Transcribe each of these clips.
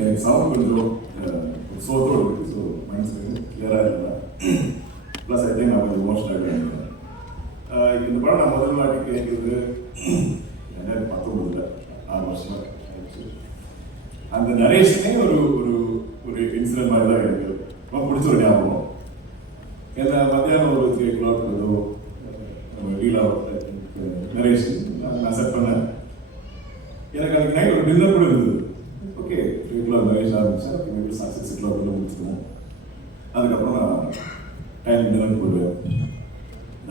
எனக்கு சவுண்ட் கொஞ்சம் சோத்தோடு இருக்குது. ஸோ மைண்ட்ஸ் கொஞ்சம் கிளியராக இல்லை. ப்ளஸ் ஐ திங்க் நான் கொஞ்சம் எமோஷனலாக இருக்கேன். இந்த படம் நான் முதல் வாட்டி கேட்குறது 2019 6 வருஷமாக ஆயிடுச்சு. அந்த நரேஷனே ஒரு ஒரு ஒரு இன்சிடென்ட் மாதிரி தான் எனக்கு ரொம்ப பிடிச்ச ஒரு ஞாபகம். ஏன்னா மத்தியானம் ஒரு 3 o'clock ஏதோ டீலா நரேஷன் நான் செட் பண்ணேன். எனக்கு அன்றைக்கி நைட் ஒரு டின்னர் கூட இருந்தது. ஓகே 3 o'clock நரேஷ் ஆரம்பிச்சேன். Okay maybe 6 o'clock முடிச்சுருவேன். அதுக்கப்புறம் நான் டைம் டின்னர் போடுவேன்.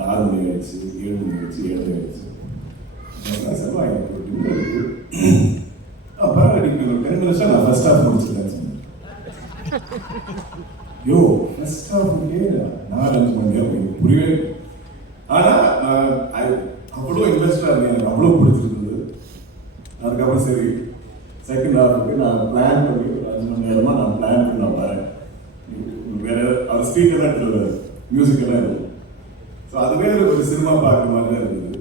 6 மணி ஆயிடுச்சு, 7 மணி ஆயிடுச்சு, 7 ஆயிடுச்சு. செல்வா எனக்கு ஒரு டின்னர் இருக்குது. பரவாயில்ல, நீங்கள் 10 நிமிஷம் நான் ஃபர்ஸ்ட் ஹாஃப் முடிச்சிருக்கேன்னு சொன்னேன். யோ ஃபர்ஸ்ட் ஹாஃப்க்கே 4-5 மணி நேரம் எனக்கு புரியவே. ஆனால் அவ்வளோ இன்ட்ரெஸ்டாக இருந்தேன், எனக்கு அவ்வளோ பிடிச்சிருந்தது. அதுக்கப்புறம் சரி செகண்ட் ஹாஃபுக்கு நான் பிளான் பண்ணி ஒரு 5 மணி நேரமாக நான் பிளான் பண்ணி நான் வரேன். வேறு அவர் ஸ்பீக்கர் தான் எடுத்துருவார், மியூசிக்கெல்லாம் இருக்கும். ஸோ அதுவே ஒரு சினிமா பார்க்குற மாதிரி தான் இருந்தது.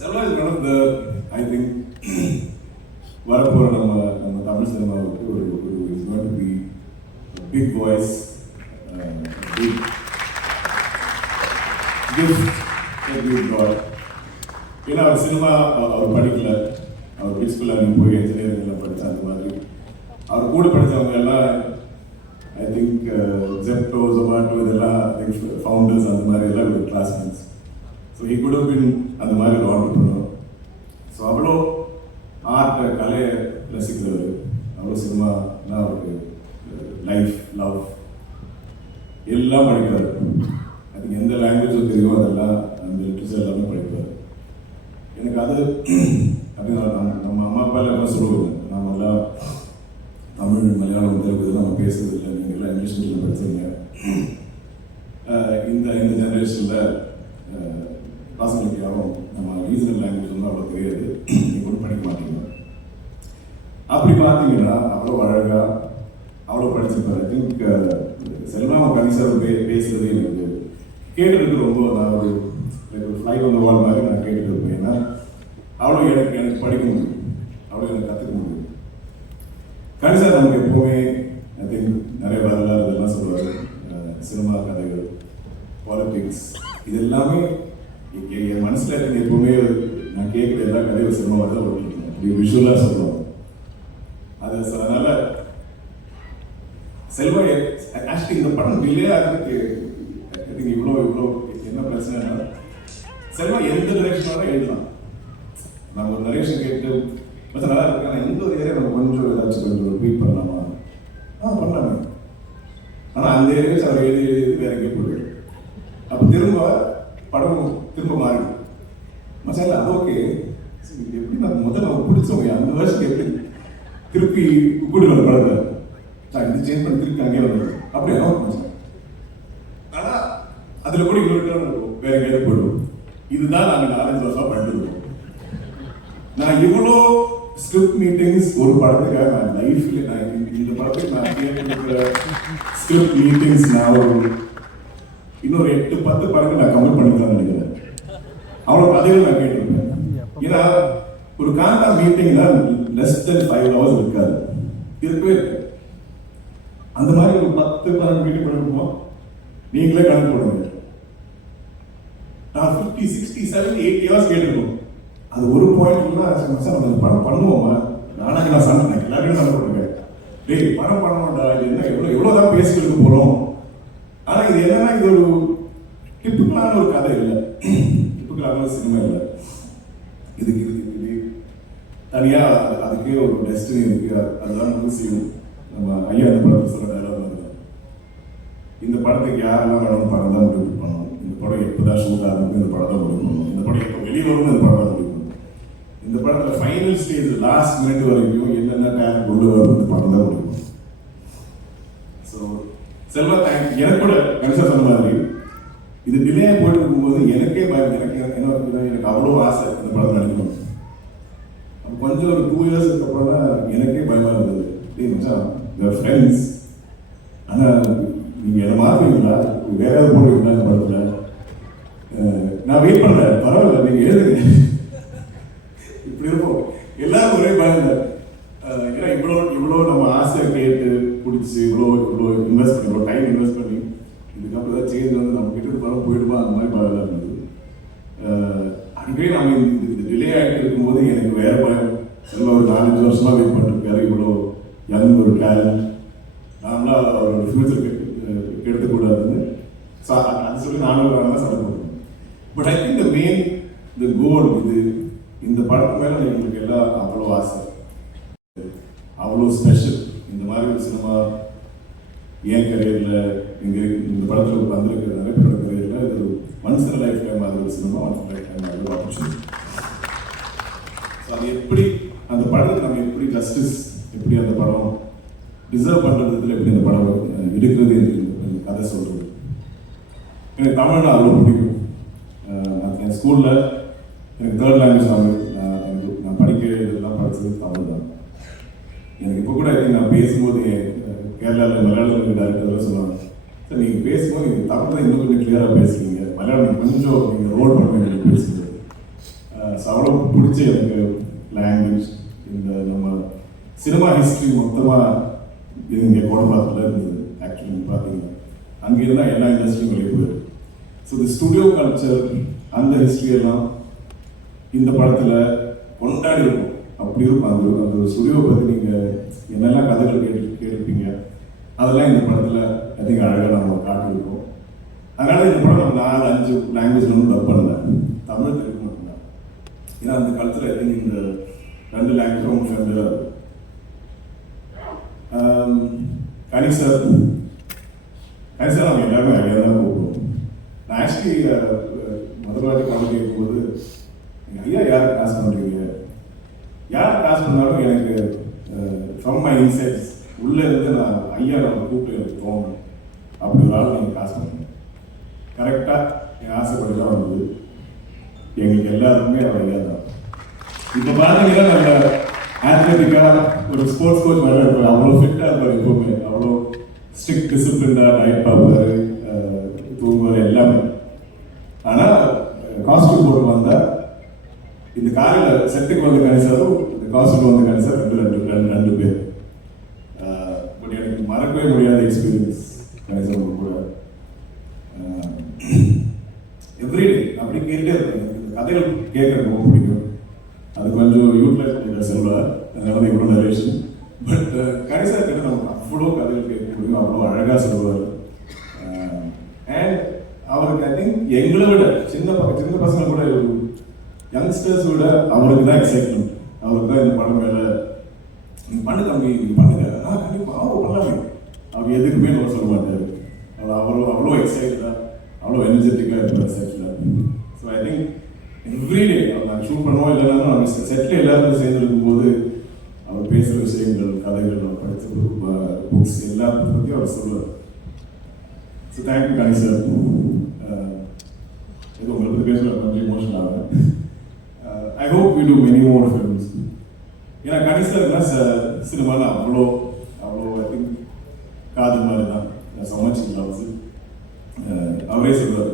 Selva is one of the I think வரப்போகிற நம்ம தமிழ் சினிமாவுக்கு ஒரு is going to be big voice, big gift. ஏன்னா அவர் சினிமா அவர் படிக்கல, அவர் பிக் ஸ்கூலில் போய் இன்ஜினியரிங்கில் படித்தா. அந்த மாதிரி அவர் கூட படித்தவங்க எல்லாம் ஐ திங்க் ஜெப்டோ, ஜொமாட்டோ இதெல்லாம் ஃபவுண்டர்ஸ் அந்த மாதிரி எல்லாம் ஒரு classmates. So he could have been அந்த மாதிரி ஒரு ஆண்டர்ப்ரனர். ஸோ அவ்வளோ ஆர்ட் கலையை ரசிக்கிறவர், அவ்வளோ சினிமானா அவருக்கு லைஃப் லவ் எல்லாம் படிக்கிறார். அதுக்கு எந்த லாங்குவேஜும் தெரியும், அதெல்லாம் அந்த லிட்ரேச்சர் எல்லாமே படிப்பார். எனக்கு அது அப்படின்னு நம்ம அம்மா அப்பா எல்லாம் சொல்லுவாங்க, நம்ம எல்லாம் தமிழ் மலையாளம் தெலுங்கு நம்ம பேசுறது இல்லை, நீங்கள் எல்லாம் இங்கிலீஷ் மீடியம் படிச்சிருங்க. இந்த ஜென்ரேஷனில் பசங்களுக்கு யாரும் நம்ம ரீஜனல் லாங்குவேஜ் வந்து அவ்வளோ தெரியாது, நீங்கள் கூட படிக்க மாட்டீங்க. அப்படி பார்த்தீங்கன்னா அவ்வளோ அழகாக அவ்வளோ படிச்சிருப்பார். ஐ திங்க் செல்வா கணிசார் பேசுறது எனக்கு கேட்டுருக்கு ரொம்ப. நான் ஒரு ஃப்ளை ஆன் த வால் மாதிரி நான் கேட்டுட்டு இருப்பேன். ஏன்னா அவ்வளோ எனக்கு படிக்க முடியும், அவ்வளோ எனக்கு கற்றுக்க முடியும். கணிசார் நமக்கு எப்போவுமே ஐ திங்க் நிறைய வரலாறு இதெல்லாம் சொல்லுவார். சினிமா கதைகள், பாலிட்டிக்ஸ், இது எல்லாமே என் மனசில் எனக்கு எப்போவுமே நான் கேட்குற எல்லா கதையும் சினிமாவாக தான் ஓட்டிருக்கேன். இப்படி விஷுவலாக சொல்லுவாங்க. அதனால செல்வா ஆக்சுவலி இந்த படம் டிலே ஆகிறதுக்கு இவ்வளோ என்ன பிரச்சனைனா, செல்வா எந்த டிரெக்ஷனாலும் எழுதலாம். நம்ம ஒரு நரேஷன் கேட்டு கொஞ்சம் நல்லா இருக்கு, ஆனால் எந்த ஒரு ஏரியா நம்ம கொஞ்சம் ஏதாச்சும் கொஞ்சம் ட்வீட் பண்ணலாமா? பண்ணலாமே. ஆனால் அந்த ஏரியாஸ் அவர் எழுதி வேற எங்கே போயிடுது. அப்போ திரும்ப மாறி மசாலா அது ஓகே. எப்படி நான் முதல்ல நம்ம பிடிச்சவங்க அந்த வருஷத்துக்கு எப்படி திருப்பி கூட்டி வர படத்தை இது சேஞ்ச் பண்ணி திருப்பி அங்கே வருது அப்படி என்ன. ஆனால் அதில் கூட இவ்வளோ வேற எங்கேயாவது போயிடுவோம். இதுதான் நாங்கள் 4-5 வருஷம் பண்ணிருக்கோம். நான் இவ்வளோ ஸ்கிரிப்ட் மீட்டிங்ஸ் ஒரு படத்துக்காக நான் லைஃப்ல நான் இந்த படத்துக்கு நான் கேட்கிற ஸ்கிரிப்ட் மீட்டிங்ஸ் நான் இன்னொரு 8-10 படங்கள் நான் கம்ப்ளீட் பண்ணிக்கலாம்னு நினைக்கிறேன். அவ்வளோ கதைகள் நான் கேட்டிருப்பேன். ஏன்னா ஒரு காண்டா மீட்டிங்னா லெஸ் தென் 5 hours இருக்காது, இருக்கவே இருக்கு. அந்த மாதிரி ஒரு 10-12 மீட்டிங் பண்ணிருப்போம். நீங்களே கணக்கு போடுங்க. நான் 50, 60, 70, 80 hours கேட்டிருக்கோம். அது ஒரு பாயிண்ட் நம்ம படம் பண்ணுவோமா? நானாக நான் சண்டை எல்லாருமே சண்டை போட்டுருக்கேன். டேய் படம் பண்ணோம்டா, இது என்ன எவ்வளோதான் பேசிட்டு போகிறோம். ஆனால் இது என்னன்னா இது ஒரு டிப்பிக்கலான ஒரு கதை இல்லை, டிப்பிக்கலான ஒரு சினிமா இல்லை. இதுக்கு தனியாக அதுக்கே ஒரு டெஸ்டினி இருக்கு. அதுதான் வந்து செய்யும். நம்ம ஐயா அந்த படத்தை சொல்ல டைலாக் தான், இந்த படத்துக்கு யாரெல்லாம் வேணும் படம் தான் முடிவு பண்ணணும். இந்த படம் எப்போ தான் ஷூட் ஆகுது, இந்த படம் தான் முடிவு பண்ணணும். இந்த படம் எப்போ வெளியே வரும், இந்த படம் தான் முடிவு பண்ணணும். இந்த படத்தில் ஃபைனல் ஸ்டேஜ் லாஸ்ட் மினிட் வரைக்கும் என்னென்ன டேலண்ட் கொண்டு வரும், இந்த படம் தான் முடியும். ஸோ செல்வா எனக்கு கூட கணிசா சொன்ன மாதிரி இது டிலே போயிட்டு இருக்கும்போது எனக்கே பயம். எனக்கு அவ்வளோ ஆசை இந்த படம் நடிக்கணும். அப்போ கொஞ்சம் ஒரு 2 years அப்புறம் தான் எனக்கே பயமாக இருந்தது. ஃப்ரெண்ட்ஸ் ஆனால் நீங்கள் என்ன மாற்றுவீங்களா, வேற ஏதாவது போடுவீங்களா இந்த படத்தில்? நான் வெயிட் பண்ணுறேன், பரவாயில்ல நீங்கள் எழுதுங்க. இப்படி இருக்கும் எல்லாரும் ஒரே பயம் இல்லை. ஏன்னா இவ்வளோ நம்ம பிடிச்சி இவ்வளோ இன்வெஸ்ட் பண்ணி இவ்வளோ டைம் இன்வெஸ்ட் பண்ணி இதுக்கப்புறம் ஏதாவது சேஞ்ச் வந்து நம்ம கிட்ட படம் போயிடுமா அந்த மாதிரி பயம் இருந்தது. அடிக்கடி நம்ம இது டிலே ஆகிட்டு இருக்கும்போது எனக்கு வேற பயம். செல்வா ஒரு 4-5 வருஷமாக வெயிட் பண்ணிருக்காரு, இவ்வளோ யங் ஒரு டேலண்ட், நாமளாக அவரோட ஃபியூச்சர் கெடுக்கக்கூடாதுன்னு அது சொல்லி நானும் தான் சண்டை போடுறேன். பட் ஐ திங்க் த கோல் இது இந்த படத்து மேலே எங்களுக்கு எல்லாம் அவ்வளோ ஆசை, அவ்வளோ ஸ்பெஷல். இந்த மாதிரி ஒரு சினிமா என் கரியரில் இந்த படத்தில் வந்திருக்கிற நிறைய பேரோட கரியரில் இது ஒன்ஸ் இன் லைஃப் டைம் மாதிரி ஒரு cinema, once in life time மாதிரி ஒரு ஆப்பர்ச்சுனிட்டி. ஸோ அது எப்படி அந்த படத்துக்கு நம்ம எப்படி ஜஸ்டிஸ், எப்படி அந்த படம் டிசர்வ் பண்ணுறதுல எப்படி அந்த படம் எடுக்கிறது இந்த கதை சொல்கிறது. எனக்கு தமிழ்னா அவ்வளோ பிடிக்கும். என் ஸ்கூலில் எனக்கு 3rd லாங்குவேஜ் தமிழ். நான் படிக்க இதெல்லாம் படித்தது தமிழ் தான். எனக்கு இப்போ கூட நான் பேசும்போது கேரளாவில் மலையாளத்தில் டேரக்டர் சொல்லுவாங்க, சார் நீங்கள் பேசும்போது நீங்கள் தமிழ் தான் இன்னும் கொஞ்சம் கிளியராக பேசுவீங்க, மலையாளம் கொஞ்சம் நீங்கள் ரோல் பண்ணி பேசுகிறது. ஸோ அவ்வளோ பிடிச்ச எனக்கு லாங்குவேஜ். இந்த நம்ம சினிமா ஹிஸ்ட்ரி மொத்தமாக இது இங்கே கோடம்பாக்கத்தில் இருந்தது. ஆக்சுவலி பார்த்தீங்கன்னா அங்கே இருந்தால் எல்லா இண்டஸ்ட்ரியும் வெளியே போயிருக்கு. ஸோ இந்த ஸ்டுடியோ கல்ச்சர் அந்த ஹிஸ்ட்ரியெல்லாம் இந்த படத்தில் கொண்டாடி இருக்கும். அப்படி இருக்கும். அந்த ஒரு ஸ்டுடியோ பற்றி நீங்கள் என்னெல்லாம் கதைகள் கேட்டிருப்பீங்க அதெல்லாம் இந்த படத்தில் ஐ திங்க் அழகாக நம்ம காட்டியிருக்கோம். அதனால் இந்த படம் நம்ம 4-5 லாங்குவேஜில் ஒன்றும் டப் பண்ணல, தமிழ் தெலுங்கு மட்டும்தான். ஏன்னா அந்த காலத்தில் ஐ திங்க் இந்த 2 லாங்குவேஜும் ரொம்ப ஃபேமிலியாக இருக்கும். கனி சார் நம்ம எல்லாருமே ஐயா தான் கூப்பிடுவோம். நான் ஆக்சுவலி முதல் வாட்டி படம் கேட்கும்போது ஐயா யார் காசு பண்ணுறீங்க, யார் காசு பண்ணாலும் எனக்கு ஃப்ரம் மை இன்சைட்ஸ் உள்ளே இருந்து நான் ஐயா நம்ம கூப்பிட்டு எனக்கு தோணும், அப்படி ஒரு ஆள் நீங்கள் காசு பண்ணுங்க. கரெக்டாக என் ஆசைப்படி தான் வந்தது. எங்களுக்கு எல்லாருக்குமே அவர் ஐயா தான். இப்போ பார்த்தீங்கன்னா நம்ம ஆத்லெட்டிக்காக ஒரு ஸ்போர்ட்ஸ் கோச் மாதிரி இருப்பார், அவ்வளோ ஃபிட்டாக இருப்பார், எப்போவுமே அவ்வளோ ஸ்ட்ரிக்ட் டிசிப்ளினாக டயட் பார்ப்பார், தூங்குவார் எல்லாமே. ஆனால் காஸ்டியூம் போட்டு வந்தால் இந்த காலையில் செட்டுக்கு வந்து கணிசாரும் இந்த காஸ்டியூம் வந்து கணிசார் ரெண்டு பேர். பட் எனக்கு மறக்கவே முடியாத எக்ஸ்பீரியன்ஸ் கணிசார் கூட. எவ்ரிடே அப்படி கேட்டே இருப்பேன். எனக்கு இந்த கதைகள் கேட்கறது ரொம்ப பிடிக்கும். அது கொஞ்சம் யூட்டிலைஸ் பண்ணிக்க சொல்லுவார், அதனால இவ்வளோ நரேஷன். பட் கணிசார் கிட்ட நமக்கு அவ்வளோ கதைகள் கேட்க முடியும், அவ்வளோ அழகாக சொல்லுவார். அண்ட் அவருக்கு ஐ திங்க் எங்களை விட சின்ன பசங்க கூட யங்ஸ்டர்ஸ் விட அவருக்கு தான் எக்ஸைட்மெண்ட். அவருக்கு தான் இந்த படம் மேலே நீங்கள் பண்ணு தம்பி, நீங்கள் பண்ணுங்க, கண்டிப்பாக பண்ணலாமே. அவர் எதுக்குமே நம்ம சொல்ல மாட்டார். அவ்வளோ எக்ஸைட்டடாக அவ்வளோ எனர்ஜெட்டிக்காக இருப்பார் settle. So I think everyday நாங்கள் ஷூட் பண்ணுவோம் இல்லைனாலும் நாங்கள் செட்டில் எல்லாருமே சேர்ந்து இருக்கும்போது அவர் பேசுகிற விஷயங்கள், கதைகள், அவர் படித்த புக்ஸ் எல்லாத்தையும் பற்றி அவர் சொல்லுவார். So thank you Kani sir. இது உங்களை பற்றி பேசுகிற கொஞ்சம் இமோஷனல் ஆகும். I hope we do many more films. ஏன்னா கனி சார்னா சினிமாவில் அவ்வளோ ஐ திங்க் காதல் மாதிரி தான் சமச்சு லவ்ஸ். அவரே சொல்வார்,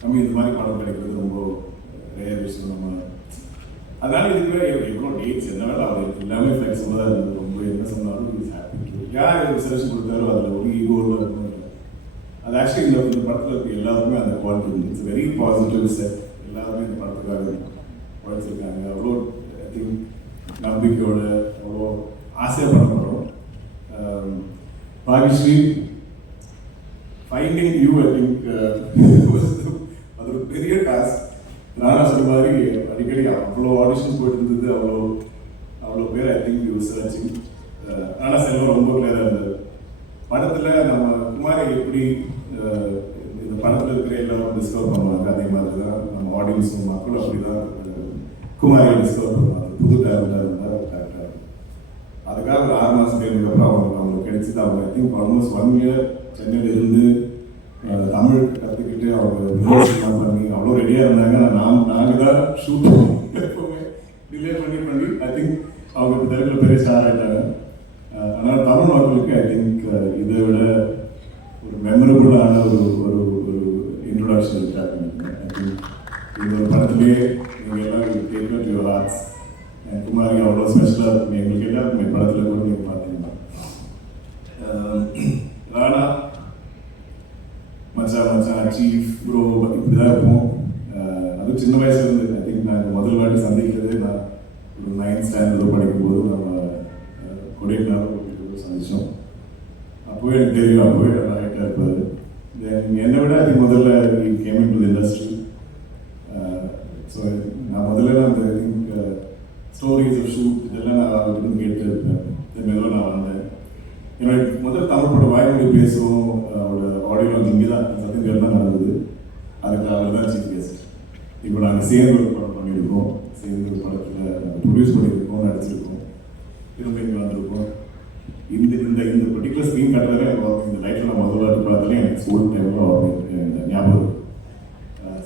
நம்ம இந்த மாதிரி படம் கிடைக்கிறது ரொம்ப ரேர் விஷயம். நம்ம அதனால இதுக்கு எவ்வளோ டேட்ஸ் என்ன வேலை அவர் எல்லாமே ஃப்ளெக்சிபிளாக இருந்தது. ரொம்ப என்ன சொன்னாலும் இஸ் ஹாப்பி. யார் செலக்ஷன் கொடுத்தாரோ அதில் ஒரு ஈகோவில் இருக்கணும். அது ஆக்சுவலி இந்த படத்தில் இருக்க எல்லாருமே அந்த குவாலிட்டி இருந்து இட்ஸ் வெரி பாசிட்டிவ் செட். எல்லாருமே இந்த படத்துக்காக உழைச்சிருக்காங்க. அவ்வளோ ஐ திங்க் நம்பிக்கையோட அவ்வளோ ஆசையாக பண்ண படம். பாகிஸ்ரீ ஃபைண்டிங் யூ ஐ திங்க் அது ஒரு பெரிய டாஸ்க். நானா சொன்ன மாதிரி அடிக்கடி அவ்வளோ ஆடிஷன் போயிட்டு இருந்தது, அவ்வளோ பேர் ஐ திங்க் யூ சர்ச்சிங். ஆனால் செல்வம் ரொம்ப கிளியராக இருந்தது. படத்தில் நம்ம குமாரை எப்படி இந்த படத்தில் இருக்கிற எல்லாரும் டிஸ்கவர் பண்ணுவாங்க, அதே மாதிரி தான் நம்ம ஆடியன்ஸும் மக்களும் அப்படி தான் குமாரியை டிஸ்கவர் பண்ணுவாங்க. புது டேலண்டாக இருந்தால் கரெக்டாக இருக்கும். அதுக்காக ஒரு 6 மாதம் தேர்ந்ததுக்கப்புறம் அவங்களுக்கு கிடைச்சது. அவங்க ஐ திங்க் ஆல்மோஸ்ட் 1 இயர் சென்னையில் இருந்து தமிழ் கற்றுக்கிட்டு அவங்க பண்ணி அவ்வளோ ரெடியாக இருந்தாங்க. நாங்கள் தான் ஷூட் எப்பவுமே டிலே பண்ணி ஐ திங்க் அவங்க இப்போ தெலுங்குல பெரிய ஸ்டார் ஆகிட்டாங்க. அதனால் தமிழ் மக்களுக்கு ஐ திங்க் இதை விட ஒரு மெமரபுளான ஒரு இன்ட்ரோடக்ஷன் இருக்காங்க. ஐ திங்க் இந்த ஒரு படத்துலேயே நீங்கள் எல்லாம் கேட்கலாம் யுவர் ஆர்ட்ஸ் அண்ட் குமாரி அவ்வளோ ஸ்பெஷலாக இருக்கும். எங்களுக்கு எல்லாருக்குமே படத்தில் கூட நீங்கள் பார்த்தீங்கன்னா அதுவும் சின்ன வயசுல இருந்து ஐ திங்க் நான் முதல் வாட்டி சந்திக்கிறதே நான் ஒரு 9th ஸ்டாண்டர்ட் படிக்கும்போது நம்ம கொடைக்கானல் சந்திச்சோம். அப்போவே எனக்கு தெரியும், அப்போவே நல்லா ஹைட்டாக இருப்பார். தென் என்னை விட அது முதல்ல game in to the industry. So நான் முதல்ல அந்த ஐ திங்க் ஸ்டோரிஸ் ஷூட் இதெல்லாம் நான் அவர்கிட்ட கேட்டு இருப்பேன். மெதுவாக நான் வந்தேன். என்னோட முதல் தமிழ் படம் வாய்மொழி பேசுவோம் அவரோட ஆடியோ இங்கே தான் சத்தியங்கள் தான் நடந்தது. அதுக்கு அவர் தான் சீஃப் கெஸ்ட். இப்போ நாங்கள் சேர்ந்து ஒரு படம் பண்ணியிருக்கோம், சேர்ந்து ஒரு படத்தில் ப்ரொடியூஸ் பண்ணியிருக்கோம், நடிச்சிருக்கோம், திரும்ப இங்கே வந்திருக்கோம். இந்த இந்த இந்த பர்டிகுலர் ஸ்க்ரீன் கட்டுறதே இந்த லைட்டில் நான் முதல் வாட்டி படத்துலேயே எனக்கு ஸ்கூல் டைமில் ஞாபகம்.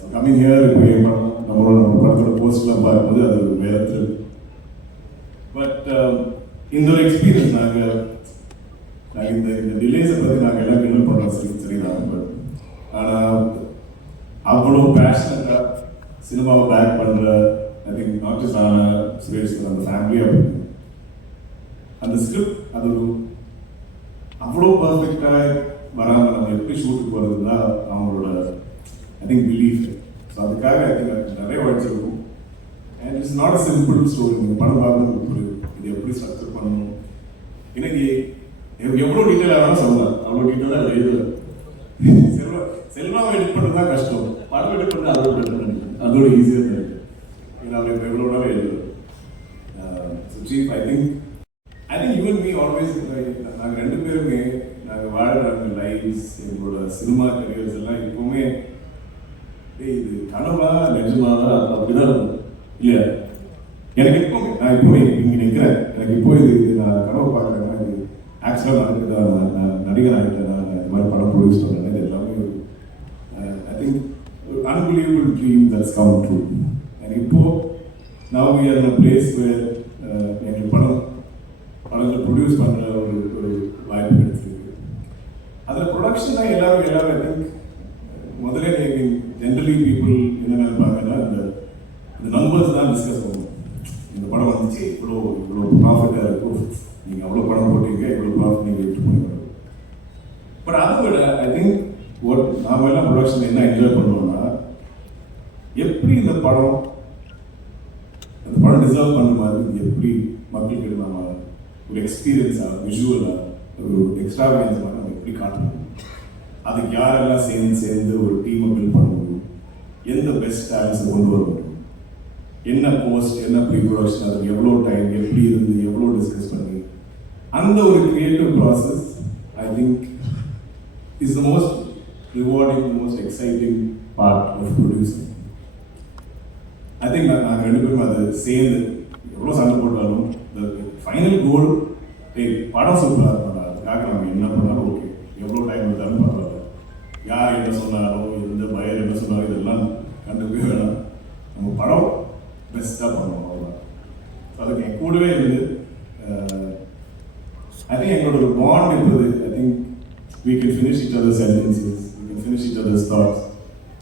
ஸோ கம்மிங் ஹியர் இப்போ என் படம் நம்ம படத்தோட போஸ்ட்லாம் பார்க்கும்போது அது வேற த்ரில். பட் இந்த ஒரு எக்ஸ்பீரியன்ஸ் நாங்கள் இந்த டிலேஸை பற்றி நாங்கள் எல்லாம் கிண்டல் பண்ணுறோம், சரிதான். பட் ஆனால் அவ்வளோ பேஷனட்டாக சினிமாவை பேக் பண்ணுற ஐ திங்க் நாட் ஜஸ்ட் ஆன சுரேஷ் அந்த ஃபேமிலியாக அந்த ஸ்கிரிப்ட் அது அவ்வளோ பர்ஃபெக்டாக வராமல் நம்ம எப்படி ஷூட்டுக்கு போகிறது தான் அவங்களோட ஐ திங்க் பிலீஃப். ஸோ அதுக்காக ஐ திங்க் நிறைய உழைச்சிருக்கும். And it's not a simple story. நீங்கள் படம் பார்க்கணும், இது எப்படி ஸ்ட்ரக்சர் பண்ணணும், எனக்கு எவ்வளோ டீட்டெயிலாக வேணாலும் சொல்லலாம், அவ்வளோ டீட்டெயிலாக அது எழுதல. செல்வாவை எடிட் பண்ணுறது தான் கஷ்டம், படம் எடிட் பண்ணுறது அதோட பெட்டர், அதோட ஈஸியாக தான் இருக்குது. அவர் இப்போ எவ்வளோ வேணாலும் எழுதுவார். So chief I think even me always நாங்கள் ரெண்டு பேருமே நாங்கள் வாழ்கிற லைஃப்ஸ் எங்களோட சினிமா கரியர்ஸ் எல்லாம் எப்போவுமே இது கனவா நிஜமாவா அப்படிதான் இருக்கும் இல்லையா? எனக்கு எப்போவுமே நான் எப்போவுமே இங்கே நிற்கிறேன், எனக்கு இப்போ இது நான் கனவு பார்க்குறேன்னா இது ஆக்சுவலாக நடக்குதா, நான் நடிகர் ஆகிட்டேன், நான் இந்த மாதிரி படம் ப்ரொடியூஸ் பண்ணுறேன், இது எல்லாமே ஒரு ஐ திங்க் ஒரு unbelievable dream that's come true. எனக்கு இப்போது now we are in a place where எங்களுக்கு படங்கள் ப்ரொடியூஸ் பண்ணுற ஒரு வாய்ப்பு கிடைச்சிருக்கு. அதில் ப்ரொடக்ஷன் தான் எல்லாரும் ஐ திங்க் முதலே ஜென்ரலி பீப்புள் என்ன நினைப்பாங்கன்னா இந்த நம்பர்ஸ் தான் டிஸ்கஸ் பண்ணுவோம். இந்த படம் வந்துச்சு, இவ்வளோ ப்ராஃபிட்டாக இருக்கும், நீங்கள் அவ்வளோ படம் போட்டீங்க, இவ்வளோ ப்ராஃபிட் நீங்கள் எடுத்து பண்ணுங்க. பட் அதை விட ஐ திங்க் நாம எல்லாம் ப்ரொடக்ஷன் என்ன என்ஜாய் பண்ணுவோம்னா எப்படி இந்த படம் டிசர்வ் பண்ணுற மாதிரி எப்படி மக்களுக்கு நம்ம ஒரு எக்ஸ்பீரியன்ஸாக விஷுவலாக ஒரு எக்ஸ்ட்ராவேரியன்ஸாக நம்ம எப்படி காட்டணும், அதுக்கு யாரெல்லாம் சேர்ந்து ஒரு டீமை பில்ட் பண்ண முடியும், எந்த பெஸ்ட் டேலண்ட்ஸை கொண்டு வர முடியும், என்ன போஸ்ட் என்ன ப்ரீ ப்ரொடக்ஷன், அதுக்கு எவ்வளோ டைம் எப்படி இருந்து எவ்வளோ டிஸ்கஸ் பண்ணி அந்த ஒரு creative process I think is the most rewarding, most exciting part of producing. I think நாங்கள் ரெண்டு பேரும் அதை சேர்ந்து எவ்வளோ சண்டை போட்டாலும் ஃபைனல் கோல் படம் சூப்பராக இருப்பாங்க. அதுக்காக நம்ம என்ன பண்ணாலும் ஓகே, எவ்வளோ டைம் எடுத்தாலும் பரவாயில்ல, யார் என்ன சொன்னாலும் எந்த பயர் என்ன சொன்னாலும் இதெல்லாம் கண்டுக்கவே வேணாம், நம்ம படம் பெஸ்ட்டாக பண்ணணும் அவ்வளோதான். ஸோ அதுக்கு என் கூடவே இருந்து ஐ திங்க் எங்களோட ஒரு பாண்ட் இருந்தது. I think we can finish each other's sentences, we can finish each other's thoughts.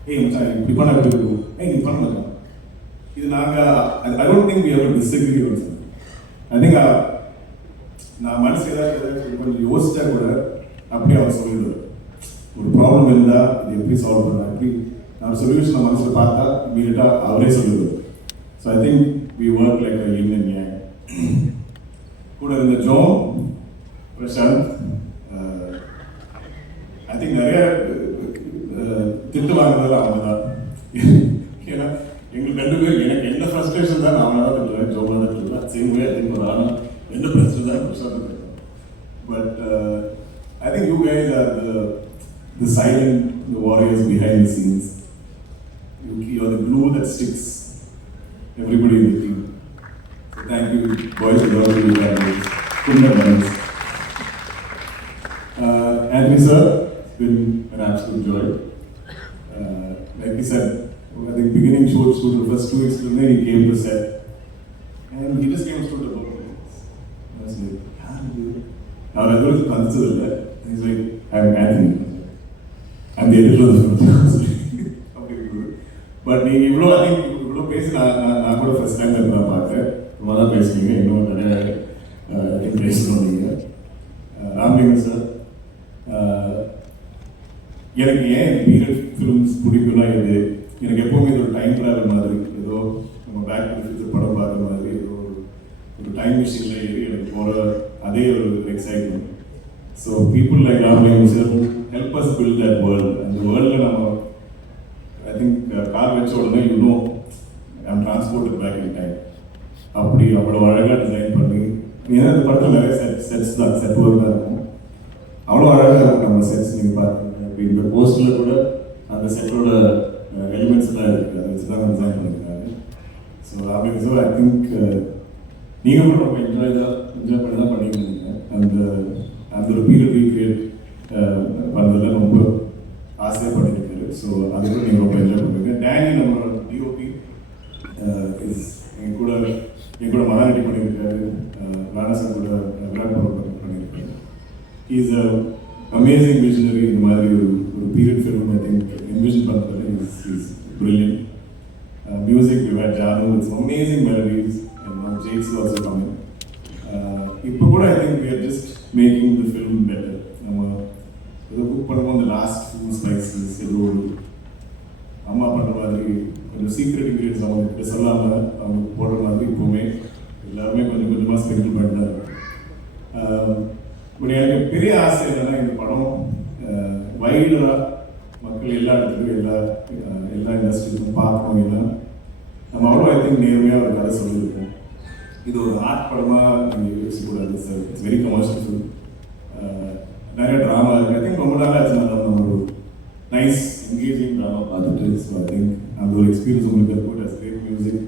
Hey மச்சான் இப்படி பண்ண எப்படி இருக்கும், hey நீ பண்ணலாம், இது நாங்கள் I don't think we ever disagree on something. I think நான் மனசு ஏதாவது கொஞ்சம் யோசிச்சா கூட அப்படியே அவர் சொல்லிடுவார். ஒரு ப்ராப்ளம் இருந்தால் இது எப்படி சால்வ் பண்ணலாம், எப்படி நான் சொல்யூஷனை மனசில் பார்த்தா இமீடியட்டாக அவரே சொல்லிடுவார். So I think we work like a yin and yang. கூட இருந்த ஜோன், பிரசாந்த், ஐ திங்க் நிறைய திட்டு வாங்குறதுல அவங்க தான். ஏன்னா எங்களுக்கு ரெண்டு பேரும் எனக்கு என்ன ஃப்ரஸ்ட்ரேஷன் தான் நான் தான் திட்டுவேன், ஜோனாக தான் திட்டுவேன், சேம் வே ஐ திங்க் ஒரு ஆனால் எந்த பிரச்சனை தான் பிரசாந்த் திட்டுவேன். But I think you guys are the silent, the warriors behind the scenes. You are the glue that sticks everybody in the team. So thank you, boys and girls, you guys. Couldn't have done this. Anthony sir, it's been an absolute joy. Like he said, I think beginning shoot the first 2 weeks, then he came to set, and he just came and stood above me. I was like, how do you? Now I don't consider that. He's like, I'm Anthony. I'm the editor of the film. But நீங்க இவ்வளோ I think இவ்வளோ பேசி நான் கூட first time நான் பார்க்குறேன். ரொம்ப தான் பேசுனீங்க, இன்னும் நிறைய ஐ திங்க் பேசணும். நீங்கள் ராமலிங்கம் சார், எனக்கு ஏன் பீரியட் ஃபிலிம்ஸ் பிடிக்கும்னா இது எனக்கு எப்போவுமே இது ஒரு டைம் ட்ராவல் மாதிரி, ஏதோ நம்ம பேக் டு ஃபியூச்சர் படம் பார்க்குற மாதிரி, ஏதோ ஒரு டைம் மிஷினில் ஏறி எனக்கு போகிற அதே ஒரு excitement. So people like Ramalingam sir help us build that world. அந்த வேர்ல்டில் நம்ம ஐ திங்க் கார் வச்ச உடனே I'm transported back in time. அப்படி அவ்வளோ அழகாக டிசைன் பண்ணி, ஏன்னா இந்த படத்தில் நிறைய செட்ஸ் தான், செட் ஒர்க் தான் இருக்கும். அவ்வளோ அழகாக இருக்கும் நம்ம செட்ஸ். நீங்கள் பார்த்துருக்கீங்க, இப்போ இந்த போஸ்டரில் கூட அந்த செட்டோட எலிமெண்ட்ஸ் எல்லாம் இருக்குது, அதை வச்சு தான் டிசைன் பண்ணியிருக்காங்க. ஸோ அப்படி ஸோ ஐ திங்க் நீங்கள் கூட ரொம்ப என்ஜாய் பண்ணி தான் பண்ணியிருந்தீங்க. அந்த ஒரு பீரியட் ரீக்ரியேட் பண்ணுறதுல ரொம்ப ஆசையாக பண்ணியிருக்காரு. ஸோ அது கூட நீங்கள் ரொம்ப என்ஜாய் பண்ணுவீங்க. டேனி நம்மளோட டிஓபி என் கூட மராட்டி பண்ணியிருக்காரு, ராணாசன் கூட விராட் பண்ணியிருக்காரு. Is a amazing visionary. இந்த மாதிரி ஒரு period film I think envision பண்ணுறது is brilliant. Music we had Janu, it's amazing melodies and now Jakes is also coming. இப்போ கூட I think we are just making the film better. நம்ம ஏதோ cook பண்ணும்போது அந்த லாஸ்ட் ஃபியூ ஸ்பைசஸ் ஏதோ ஒரு அம்மா பண்ணுற மாதிரி கொஞ்சம் சீக்ரெட் இன்க்ரீடியன்ஸ் அவங்களுக்கு சொல்லாமல் அவங்க போடுற மாதிரி இப்போவுமே எல்லாருமே கொஞ்சம் கொஞ்சமாக ஸ்பெண்டில் பண்ணிட்டு தான் இருக்கும். பட் எனக்கு பெரிய ஆசை என்னன்னா இந்த படம் வைடராக மக்கள் எல்லா இடத்துலையும் எல்லா இண்டஸ்ட்ரிக்கும் பார்க்கணும். ஏன்னா நம்ம அவ்வளோ ஐ திங்க் நேர்மையாக ஒரு கதை சொல்லியிருக்கோம். இது ஒரு ஆர்ட் படமாக நீங்கள் யோசிக்கக்கூடாது sir. It's very commercial film. நிறைய ட்ராமா இருக்குது. ஐ திங்க் ரொம்ப நாளாக ஆச்சு நம்ம ஒரு நைஸ் என்கேஜிங் ட்ராமா பார்த்துட்டு. ஸோ ஐ திங்க் அந்த ஒரு எக்ஸ்பீரியன்ஸ் உங்களுக்கு இருக்கும். It's great music.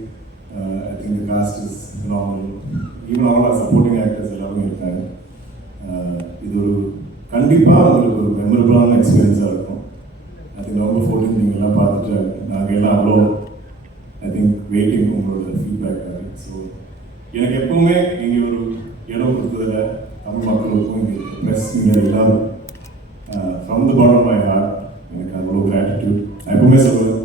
I think the cast is phenomenal. Even அவ்வளோ சப்போர்ட்டிங் ஆக்டர்ஸ் எல்லாருமே இருக்காங்க. இது ஒரு கண்டிப்பாக உங்களுக்கு ஒரு மெமரபிளான எக்ஸ்பீரியன்ஸாக இருக்கும். ஐ திங்க் November 14 நீங்கள் எல்லாம் பார்த்துட்டு நாங்கள் எல்லாம் அவ்வளோ ஐ திங்க் வெயிட்டிங் உங்களோட ஃபீட்பேக்காக. ஸோ எனக்கு எப்பவுமே நீங்கள் ஒரு இடம் கொடுத்ததில் தமிழ் மக்களுக்கும் இங்கே ப்ளஸ் நீங்கள் எல்லாரும் from the bottom of my heart எனக்கு அவ்வளோ கிராட்டிடியூட். நான் எப்பவுமே சொல்லுவேன்,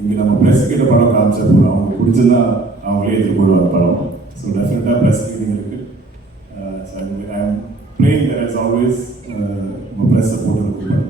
இங்கே நம்ம ப்ரெஸ் கிட்ட படம் காமிச்சா போகிறோம், அவங்க பிடிச்சிருந்தா அவங்களே எடுத்துக்கொள்வார் படம். ஸோ டெஃபினட்டாக ப்ரெஸ் ஸ்க்ரீனிங் இருக்குது. ஸோ ஐ ஆம் ப்ரேயிங் தட் ஆஸ் ஆல்வேஸ் நம்ம ப்ரெஸ் சப்போர்ட் இருக்கும்.